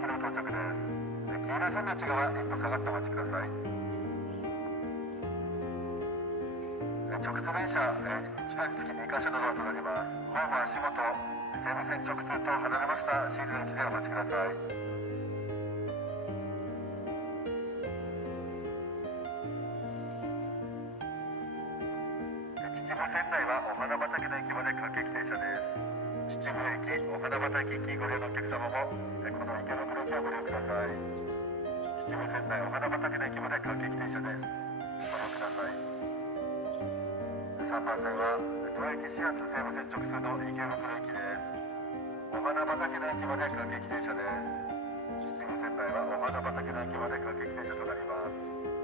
駅の到着です。黄色い線の内側、一歩下がってお待ちください。直通電車、1番につき2カ所のドアとなります。ホーム足元、西武線直通と離れましたシールの位置でお待ちください。秩父線内はお花畑の駅まで各駅停車です。秩父駅、お花畑駅ご利用のお客様もこの池袋駅をご利用ください。秩父線内お花畑の駅まで各駅停車です。ご利用ください。3番線は東駅始発西武線直通の池袋駅です。お花畑の駅まで各駅停車です。秩父線内はお花畑の駅まで各駅停車となります。